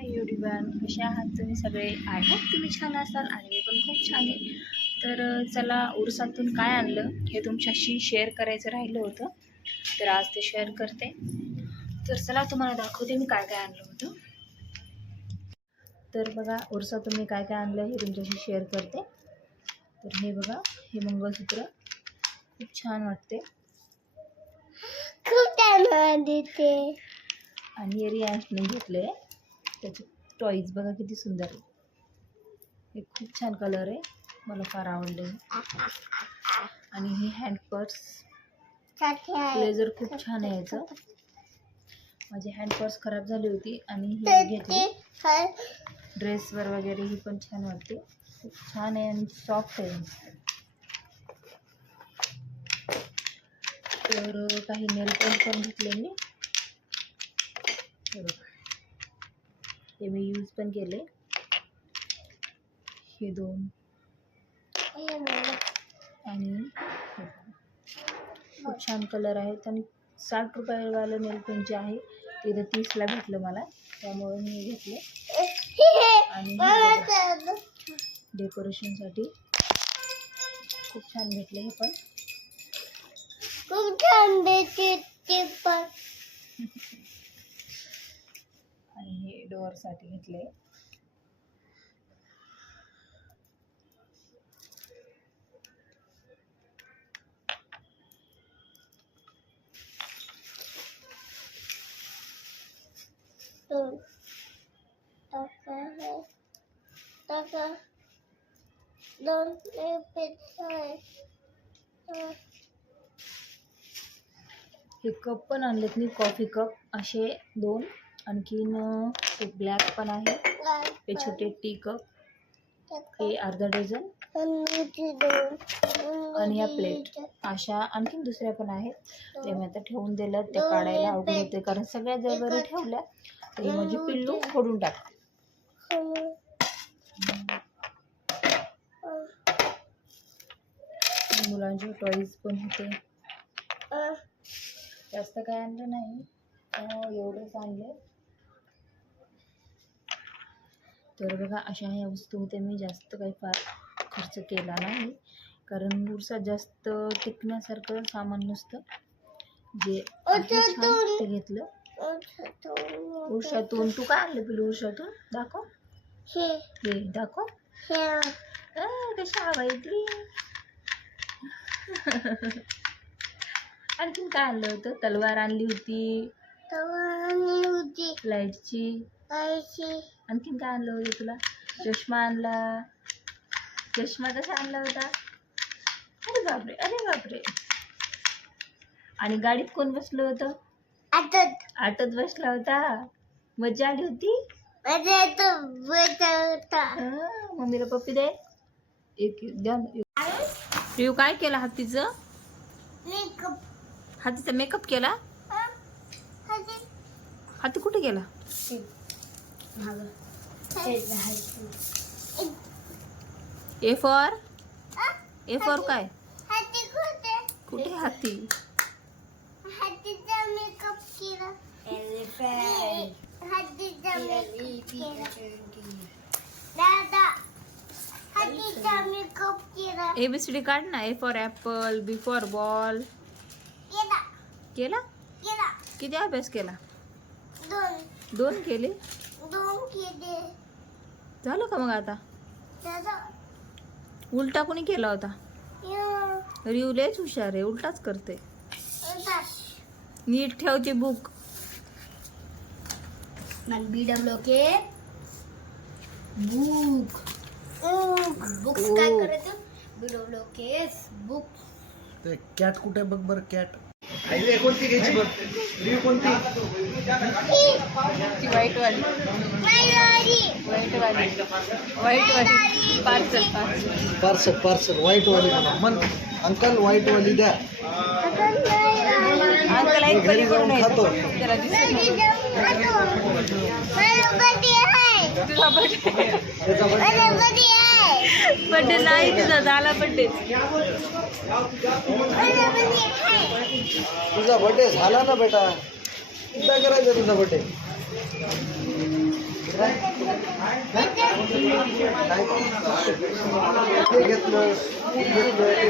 हाय एवढीवन कसे आहात? तुम्ही सगळे आय होप तुम्ही छान असाल आणि मी पण खूप छान आहे. तर चला उरसातून काय आणलं हे तुमच्याशी शेअर करायचं राहिलं होतं. तर आज ते शेअर करते. तर चला तुम्हाला दाखवते मी काय काय आणलं होतं. तर बघा उरसातून मी काय काय आणलं हे तुमच्याशी शेअर करते. तर हे बघा हे मंगळसूत्र. खूप छान वाटते. खूप छान दिसते आणि रियांशने घेतले त्याचे टॉईज बघा किती सुंदर आहे. हे खूप छान कलर आहे. मला फार आवडले. आणि हे हँड पर्स ब्लेझर खूप छान आहे याचं. माझी हँड पर्स खराब झाली होती आणि ही घेतली. ड्रेसवर वगैरे ही पण छान वाटते. खूप छान आहे आणि सॉफ्ट आहे. तर काही नेल पेंट पण घेतले मी. बघा. हे मी यूज पण केले. हे दोन. आणि. खूप छान कलर आहेत आणि साठ रुपयावालं नेल पेंट जे आहे ते इथं तीसला भेटलं मला. त्यामुळे मी घेतले. आणि. डेकोरेशनसाठी खूप छान भेटले हे पण. खूप छान ते पण. डोअरसाठी घेतले. दोन हे कप पण आणलेत मी कॉफी कप. असे दोन. आणखीन एक ब्लॅक पण आहे. हे छोटे टी कप हे अर्धा डझन. आणि ह्या प्लेट अशा आणखीन दुसऱ्या पण आहेत. ते मी आता ठेवून दिलं ते काढायला अवघड होते. कारण सगळ्या जर ठेवल्या ते म्हणजे पिल्लू फोडून टाकते मुलांचे टॉईज पण होते. जास्त काय आणलं नाही. एवढं चांगलं आणले. तर बघा अशा ह्या वस्तू होत्या मी जास्त काही फार खर्च केला नाही. कारण उरसात जास्त टिकण्यासारखं सामान नसतं. जे ते घेतलं. उरशातून तू काय आणलं पिलू उरशातून दाखव. हे. हे दाखव. कशी हवा येते आणखीन काय आणलं होतं? तलवार आणली होती. तवानी होती. लाईटची. आणखीन काय आणलं होतं तुला? चष्मा आणला. चष्मा कसा आणला होता? अरे बापरे अरे बापरे. आणि गाडीत कोण बसलं होतं? आटत आटोत बसला होता? मजा आली होती? हं, मम्मीला पप्पी दे. एक एक द्या ना, एक. रिव काय केला हातीचं मेकअप. हातीचा मेकअप केला? हाती कुठे गेला? ए फॉर ए फॉर काय हाती कुठे कुठे हाती हातीचा मेकअप केला हातीचा मेकअप केला दादा हातीचा मेकअप केला ए बी सी डी काढ ना A for apple B for ball केला केला केला किती अभ्यास केला दोन. दोन केले? दोन केले. झालं का मग आता? उलटा कोणी केला होता? यो. रिव लयच हुशार आहे उलटाच करते. नीट ठेवते बुक मन B W K book books काय करायचं? बी डब्ल्यू के बुक ते कॅट कुठे बघ बरं कॅट हायवे कोणती घ्यायची बघ. कोणती? ती वाईट वाली वाईट वाली वाईट वाली parcel parcel. Parcel parcel. White वाली म्हणा. मन अंकल व्हाईट वाली द्या. अंकल घरी जाऊन खातो. त्याला दिसत त्याचा बड्डे नाही तुझा झाला बड्डे. तुझा बड्डे झाला ना बेटा. काय करायचं तुझा बड्डे? घेतलं घेतलं.